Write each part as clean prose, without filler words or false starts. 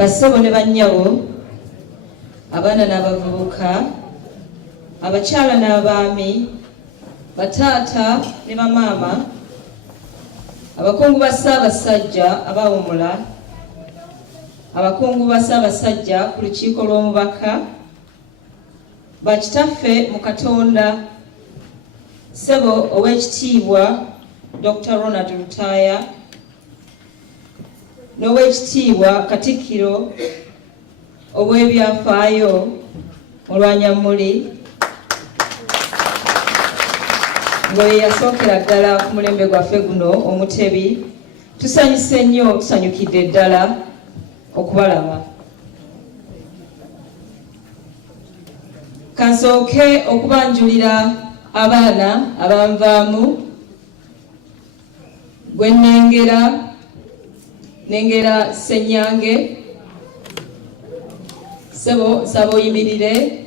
Bassebo ne bannyabo, abaana n'abavubuka, abakyala n'abaami, bataata ne bamaama, abakungu ba Ssaabasajja abawumula, abakungu ba Ssaabasajja ku lukiiko lw'omubaka, bakitaffe mu Katonda, ssebo ow'ekitiibwa Dr. Ronald Lutaya, n'ow'ekitiibwa Katikkiro ow'ebyafaayo Mulwanyammuli, ng'oyo yasookera ddala ku mulembe gwaffe guno Omutebi. Tusanyuse nnyo, tusanyukidde ddala okubalaba. Kansooke okubanjulira abaana abanvaamu gwe nengera Ssenyange. Ssebo nsaba oyimirire.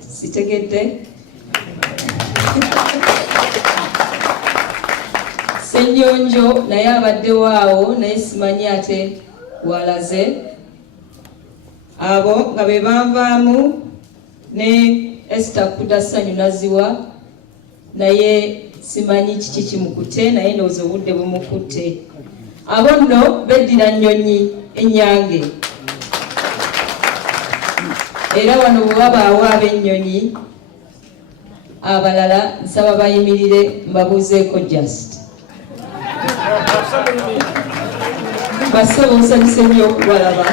Sitegedde. Ssennyonjo naye abaddewo awo naye simanyi ate walaze. Abo nga be banvaamu ne Esther Kudassanyu Naziwa naye simanyi kiki kimukutte naye ndowooza obudde bumukutte. Abo nno beddira Nnyonyi Ennyange. Era wano bwe wabaawo ab'ennyonyi abalala nsaba bayimirire mbabuuzeeko just. Bassebo nsanyuse nnyo okubalaba.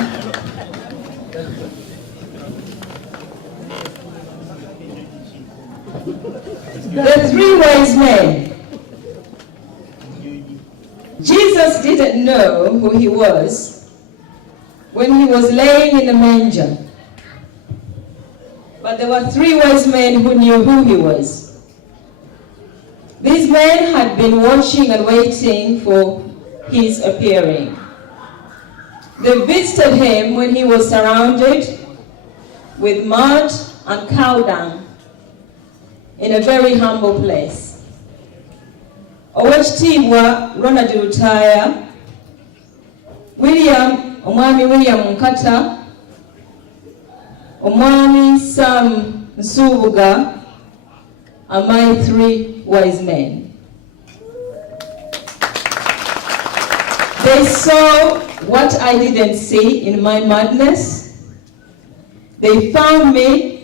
The three wise men. Jesus didn't know who he was when he was laying in the manger. But there were three wise men who knew who he was. These men had been watching and waiting for his appearing. They visited him when he was surrounded with mud and cow dung in a very humble place. Owekitiibwa Ronald Lutaya, Omwami William Nkata, Omwami Sam Nsubuga are my three wise men. They saw what I didn't see in my madness. They found me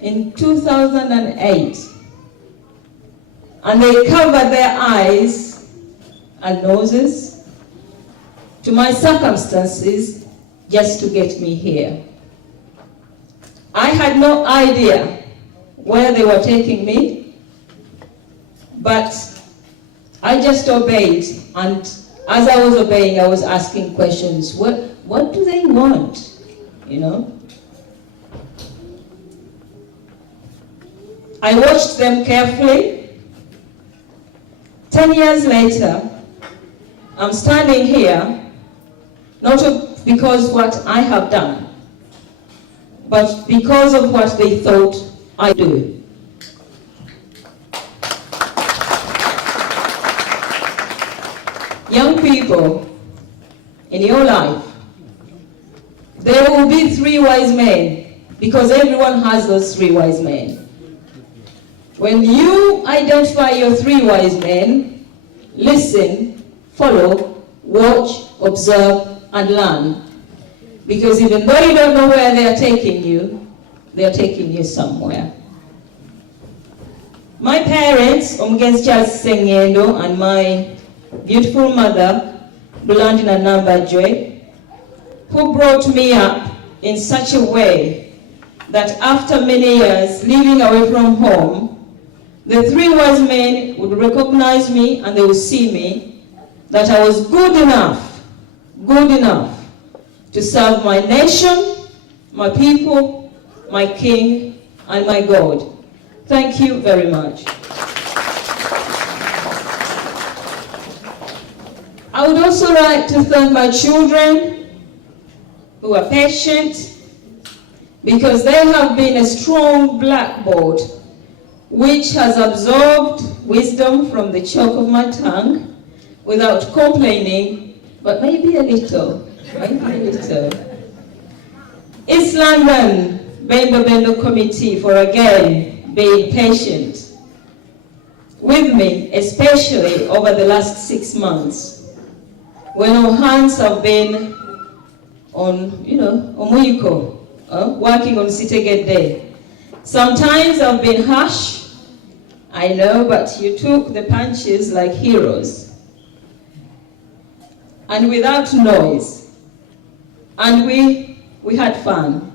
in 2008, and they covered their eyes and noses to my circumstances just to get me here. I had no idea where they were taking me, but I just obeyed, and as I was obeying, I was asking questions. What do they want, you know? I watched them carefully. 10 years later, I'm standing here, not because what I have done, but because of what they thought I do. Young people, in your life, there will be three wise men, because everyone has those three wise men. When you identify your three wise men, listen, follow, watch, observe, and learn. Because even though you don't know where they are taking you somewhere. My parents, Omugenzi Charles Sengendo, and my beautiful mother, Bulandina Nambajwe, who brought me up in such a way that after many years living away from home, the three wise men would recognize me and they would see me, that I was good enough to serve my nation, my people, my King, and my God. Thank you very much. I would also like to thank my children who are patient, because they have been a strong blackboard which has absorbed wisdom from the chalk of my tongue without complaining but maybe a little, East London Bendo Committee for again being patient with me, especially over the last 6 months, when our hands have been on, omwiko, working on Siteged Day. Sometimes I've been harsh, I know, but you took the punches like heroes. And without noise. And we had fun.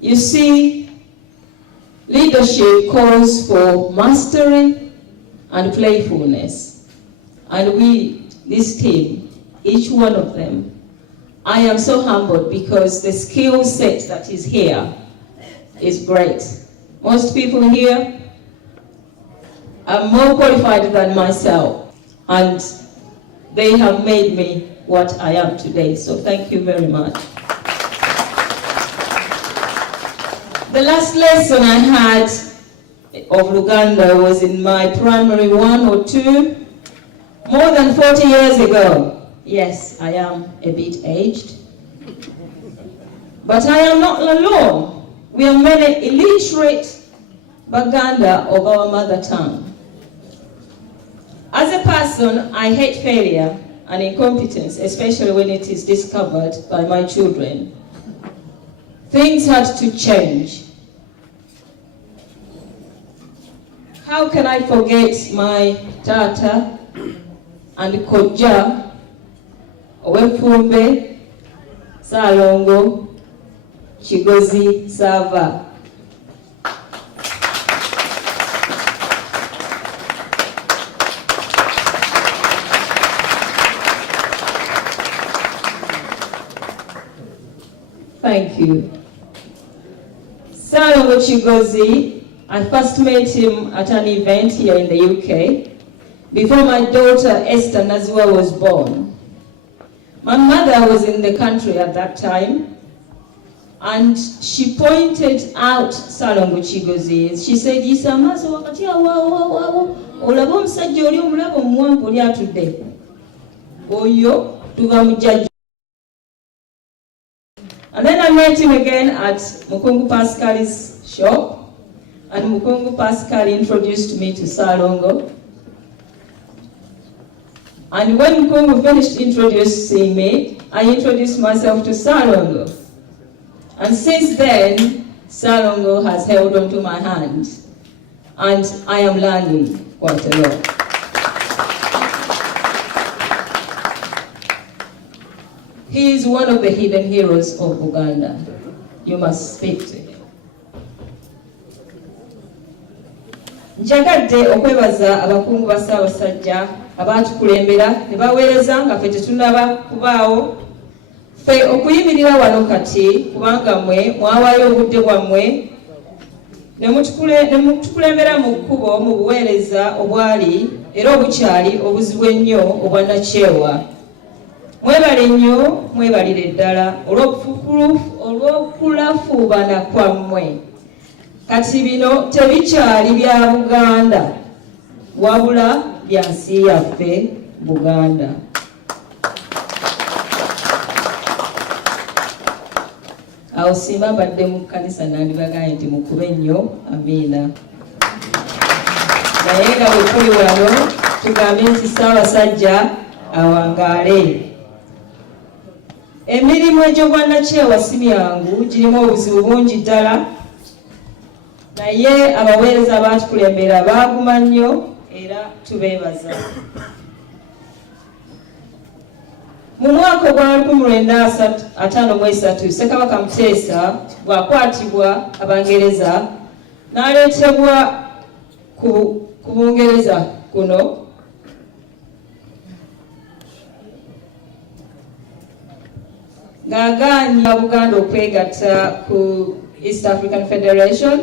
You see, leadership calls for mastery and playfulness. And we, this team, each one of them, I am so humbled because the skill set that is here is great. Most people here are more qualified than myself, and they have made me what I am today. So thank you very much. The last lesson I had of Luganda was in my primary 1 or 2, more than 40 years ago. Yes, I am a bit aged. But I am not alone. We are many illiterate Baganda of our mother tongue. As a person, I hate failure and incompetence, especially when it is discovered by my children. Things had to change. How can I forget my tata and koja, Owefumbe, Salongo, Chigozi, Sava. Thank you. Salongo Chigozi, I first met him at an event here in the UK before my daughter Esther Nazwa was born. My mother was in the country at that time, and she pointed out Salongo Chigozi. She said, "Yisamaso wakati awo olabo omusajja oli omulabo omuwanvu oli atudde. Oyo tuva mu jjajja." And then I met him again at Mukungu Pascal's shop, and Mukungu Pascal introduced me to Salongo. And when Mukungu finished introducing me, I introduced myself to Salongo. And since then, Salongo has held onto my hand, and I am learning quite a lot. He is one of the hidden heroes of Uganda. You must speak to him. Njagadde okwebaza abakungu ba Ssaabasajja abaatukulembera ne baweereza nga ffe tetunaba kubaawo ffe okuyimirira wano kati kubanga mmwe mwawaayo obudde bwammwe ne mutukulembera mu kkubo mu buweereza obwali era obukyali obuzibu ennyo obwannakyewa. Mwebale nnyo, mwebalire ddala olw'okulafuubana kwammwe. Kati bino tebikyali bya Buganda, wabula bya nsi yaffe Buganda. Awo simba mbadde mu kkanisa nandibagaye nti mukube nnyo, amiina. Naye nga bwe tuli wano tugambe nti Ssaabasajja awangaale. Emirimu egy'obwannakyewa si myangu, girimu obuzibu bungi ddala, naye abaweereza abaatukulembera baaguma nnyo era tubeebaza. Mu mwaka ogwa 1953 Ssekabaka Muteesa bw'akwatibwa Abangereza n'aleetebwa ku Bungereza kuno. Ng'agaanye Buganda okwegatta ku East African Federation.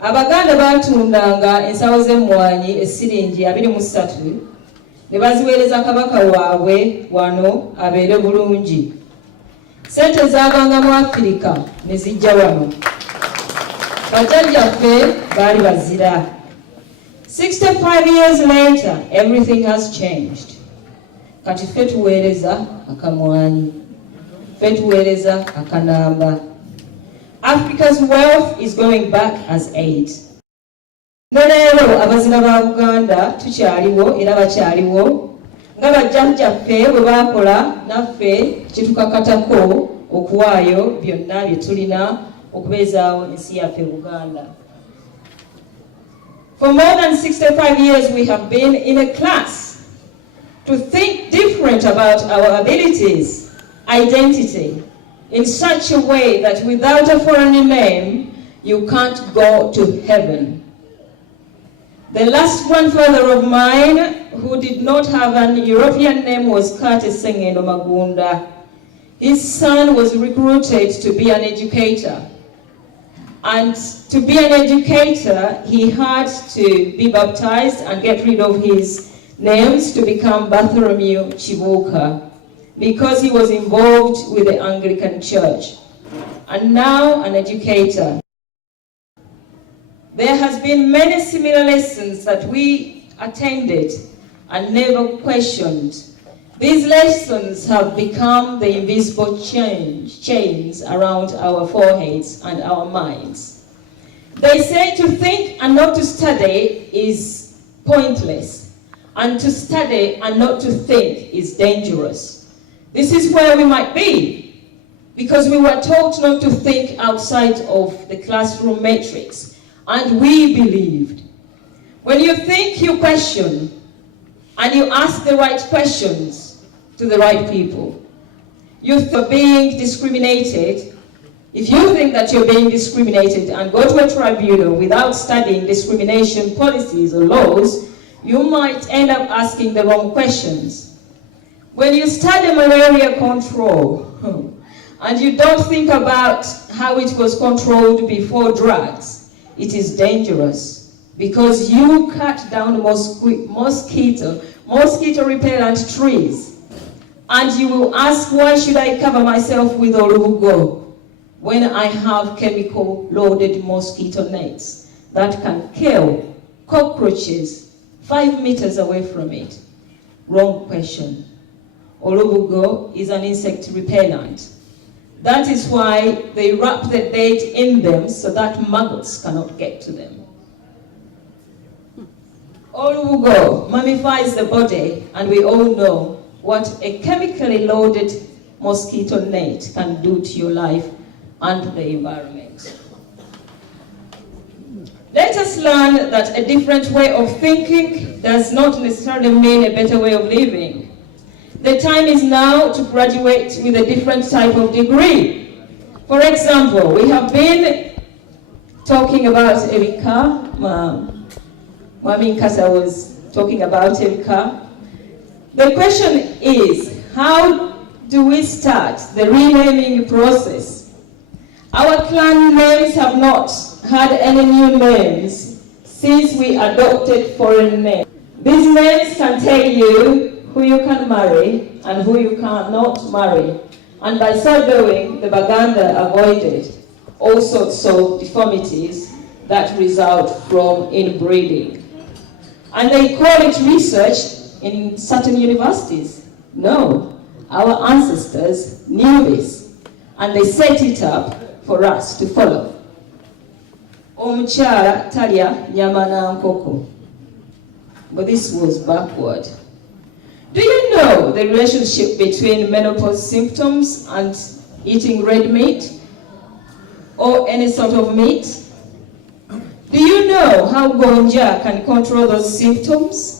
Abaganda baatundanga ensawo z'emmwanyi esiringi 23 ne baziweereza kabaka waabwe wano abeere bulungi. Sente zaabanga mu Afirika ne zijja wano. Bajjajjaffe baali bazira. 65 years later, everything has changed. kati ffe tuweereza akamwanyi, ffe tuweereza akanamba. Africa's wealth is going back as aid. Ne leero abazina ba Buganda tukyaliwo era bakyaliwo nga bajjajjaffe bwe baakola naffe kitukakatako okuwaayo byonna bye tulina okubeezaawo ensi yaffe Buganda. For more than 65 years we have been in a class to think different about our abilities, identity, in such a way that without a foreign name, you can't go to heaven. The last grandfather of mine who did not have an European name was Curtis Sengendo Magunda. His son was recruited to be an educator. And to be an educator, he had to be baptized and get rid of his names to become Bartholomew Chibuka, because he was involved with the Anglican Church. And now an educator. There has been many similar lessons that we attended and never questioned. These lessons have become the invisible chains around our foreheads and our minds. They say to think and not to study is pointless, and to study and not to think is dangerous. This is where we might be, because we were taught not to think outside of the classroom matrix, and we believed. When you think, you question, and you ask the right questions to the right people. Youth are being discriminated. If you think that you're being discriminated and go to a tribunal without studying discrimination policies or laws, you might end up asking the wrong questions. When you study malaria control and you don't think about how it was controlled before drugs, it is dangerous, because you cut down mosquito repellent trees. And you will ask, why should I cover myself with Olugo when I have chemical-loaded mosquito nets that can kill cockroaches 5 meters away from it? Wrong question. Olugo is an insect repellent. That is why they wrap the date in them so that maggots cannot get to them. Olugo mummifies the body, and we all know what a chemically loaded mosquito net can do to your life and the environment. Let us learn that a different way of thinking does not necessarily mean a better way of living. The time is now to graduate with a different type of degree. For example, we have been talking about Erika. Mami Nkasa was talking about Erika. The question is, how do we start the renaming process? Our clan names have not had any new names since we adopted foreign names. These names can tell you who you can marry and who you cannot marry. And by so doing, the Baganda avoided all sorts of deformities that result from inbreeding. And they call it research in certain universities. No, our ancestors knew this, and they set it up for us to follow. Omukyala talya nyama na nkoko. But this was backward. Do you know the relationship between menopause symptoms and eating red meat or any sort of meat? Do you know how gonja can control those symptoms?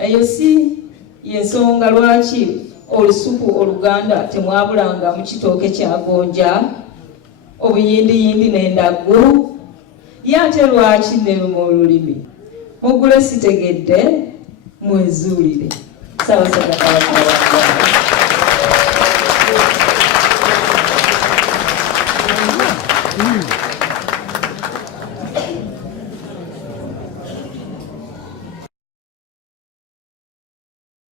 You see, yensonga lwaki olusupu oluganda temwabulanga mu kitooke kya gonja, obuyindiyindi n'endaggu, ye ate lwaki neruma olulimi? Mugule sitegedde, mwezuulire. Sawa sawa.